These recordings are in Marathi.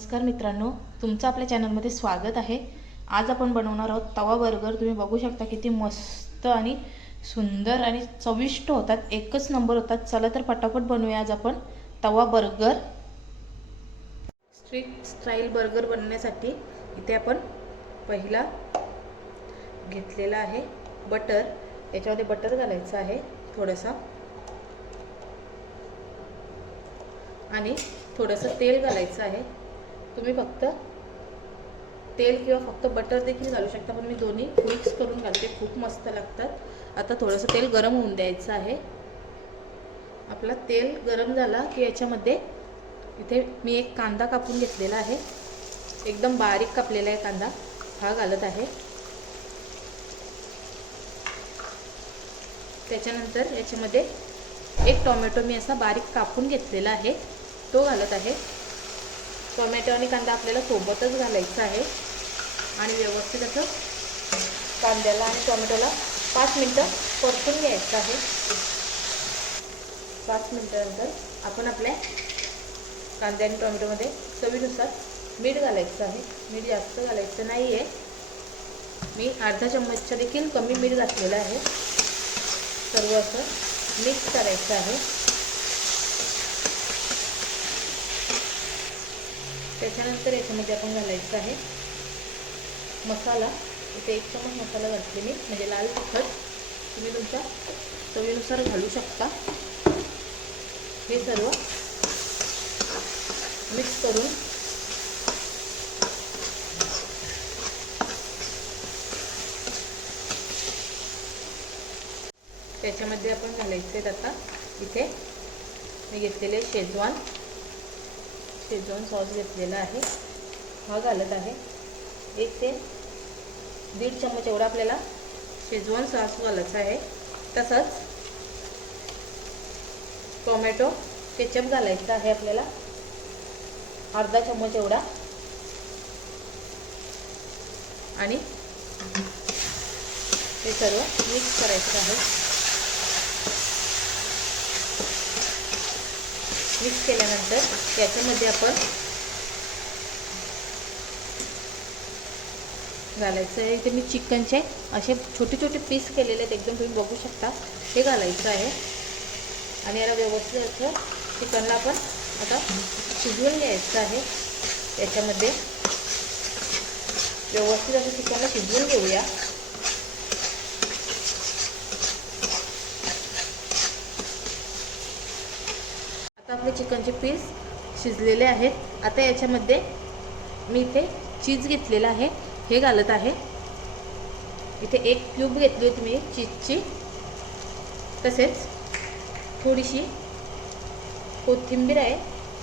नमस्कार मित्रांनो तुमचं आपल्या चॅनलमध्ये स्वागत आहे. आज आपण बनवणार आहोत तवा बर्गर. तुम्ही बघू शकता किती मस्त आणि सुंदर आणि चविष्ट होतात. एकच नंबर होतात. चला तर पटापट बनवूया आज आपण तवा बर्गर. स्ट्रीट स्टाईल बर्गर बनवण्यासाठी इथे आपण पहिला घेतलेला आहे बटर. याच्यामध्ये बटर घालायचं आहे थोडंसं. आणि थोडंसं तेल घालायचं आहे. तुम्ही फक्त तेल किंवा फक्त बटर देखील घालू शकता पण मी दोन्ही मिक्स करून घालते. खूप मस्त लागतात. आता थोडंसं तेल गरम होऊन द्यायचं आहे. आपला तेल गरम झाला की याच्यामध्ये इथे मी एक कांदा कापून घेतलेला आहे. एकदम बारीक कापलेला आहे कांदा. हा घालत आहे. त्याच्यानंतर याच्यामध्ये एक टोमॅटो मी असा बारीक कापून घेतलेला आहे. तो घालत आहे. टोमॅटो आणि कांदा आपल्याला सोबतच घालायचा आहे. आणि व्यवस्थित असं कांद्याला आणि टोमॅटोला पाच मिनटं परतून घ्यायचं आहे. पाच मिनटानंतर आपण आपल्या कांद्या आणि टोमॅटोमध्ये चवीनुसार मीठ घालायचं आहे. मीठ जास्त घालायचं नाही आहे मी अर्धा चम्मचच्या देखील कमी मीठ घातलेलं आहे. सर्व असं मिक्स करायचं आहे. त्याच्यानंतर याच्यामध्ये आपण घालायचं आहे मसाला. इथे एक चमच मसाला घातले मी म्हणजे लाल तिखट. तुम्ही तुमच्या चवीनुसार घालू शकता. हे सर्व मिक्स करून त्याच्यामध्ये आपण घालायचे आहेत आता. इथे मी घेतलेले शेजवान. शेजवान सॉस घेतलेला आहे. हा घालत आहे. एक ते दीड चम्मच एवढा आपल्याला शेजवान सॉस घालायचा आहे. तसंच टोमॅटो केचप घालायचा आहे आपल्याला. अर्धा चम्मच एवढा. आणि हे सर्व मिक्स करायचं आहे. मिक्स केल्यानंतर याच्यामध्ये आपण घालायचं आहे. इथे मी चिकनचे असे छोटे छोटे पीस केलेले आहेत. एकदम तुम्ही बघू शकता. हे घालायचं आहे. आणि याला व्यवस्थित असं चिकनला आपण आता शिजवून घ्यायचं आहे. याच्यामध्ये व्यवस्थित असं चिकनला शिजवून घेऊया. आता चिकनचे पीस शिजलेले आहेत. आता याच्यामध्ये मी इथे चीज घेतलेलं आहे. हे घालत आहे. इथे एक क्यूब घेतली होती मी चीजची. तसेच थोडीशी कोथिंबीर आहे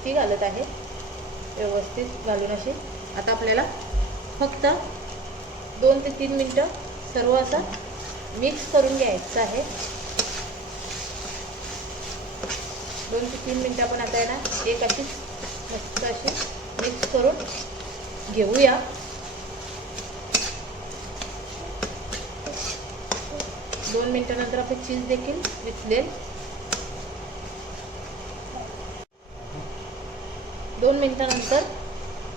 ती घालत आहे. व्यवस्थित घालून अशी. आता आपल्याला फक्त दोन ते तीन मिनटं सर्व असं मिक्स करून घ्यायचं आहे. दोन ते तीन मिनटं आपण आता येणार ना एक अशी मस्त अशी मिक्स करून घेऊया. दोन मिनटानंतर आपली चीज देखील विचलेल दोन मिनटानंतर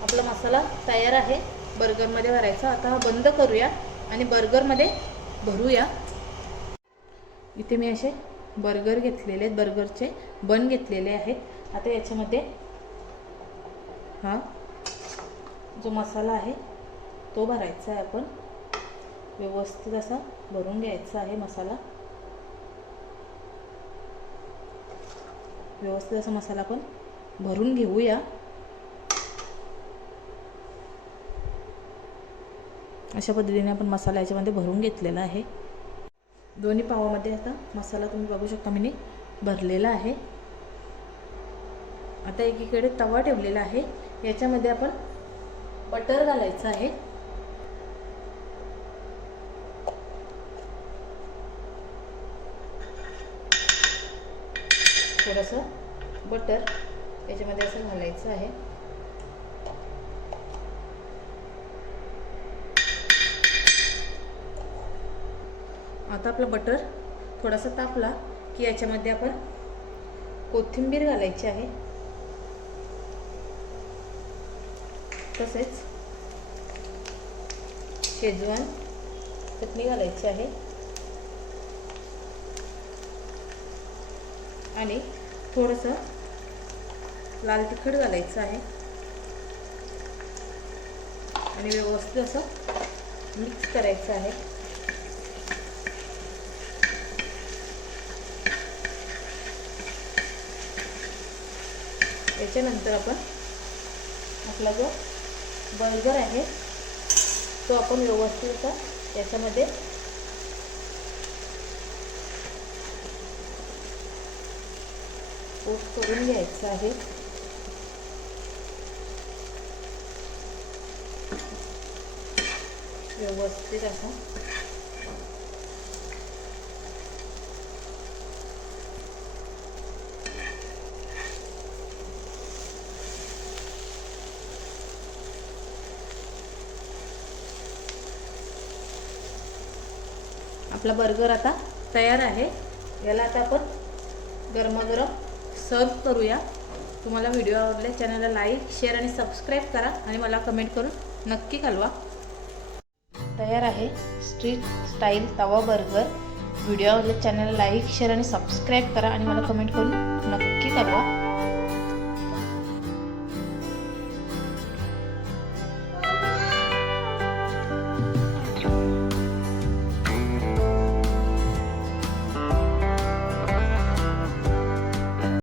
आपला मसाला तयार आहे. बर्गरमध्ये भरायचा. आता हा बंद करूया आणि बर्गरमध्ये भरूया. इथे मी असे बर्गर घेतलेले आहेत बर्गरचे. बन घेतलेले आहेत. आता याच्यामध्ये हा जो मसाला आहे तो भरायचा आहे आपण. व्यवस्थित असा भरून घ्यायचा आहे मसाला. व्यवस्थित असा मसाला आपण भरून घेऊया. अशा पद्धतीने आपण मसाला याच्यामध्ये भरून घेतलेला आहे. दोन्ही पावामध्ये आता मसाला तुम्ही बघू शकता मी भरलेला आहे. आता एकीकडे तवा ठेवलेला आहे. याच्यामध्ये आपण बटर घालायचं आहे. थोडंसं बटर याच्यामध्ये असं घालायचं आहे. आता आपलं बटर थोडासा तापला की याच्यामध्ये आपण कोथिंबीर घालायची आहे. तसेच शेजवान चटणी घालायची आहे. आणि थोडंसं लाल तिखट घालायचं आहे. आणि व्यवस्थित असं मिक्स करायचं आहे. याच्यानंतर आपण आपला जो बर्गर आहे तो आपण व्यवस्थित असा याच्यामध्ये कोट करून घ्यायचं आहे. व्यवस्थित असा. आपला बर्गर आता तयार आहे. याला आता आपण गरमागरम सर्व करूया. तुम्हाला व्हिडिओ आवडले चॅनलला लाईक शेअर आणि सबस्क्राईब करा आणि मला कमेंट करून नक्की कळवा. तयार आहे स्ट्रीट स्टाईल तवा बर्गर. व्हिडिओ आवडले चॅनलला लाईक शेअर आणि सबस्क्राईब करा आणि मला कमेंट करून नक्की कळवा.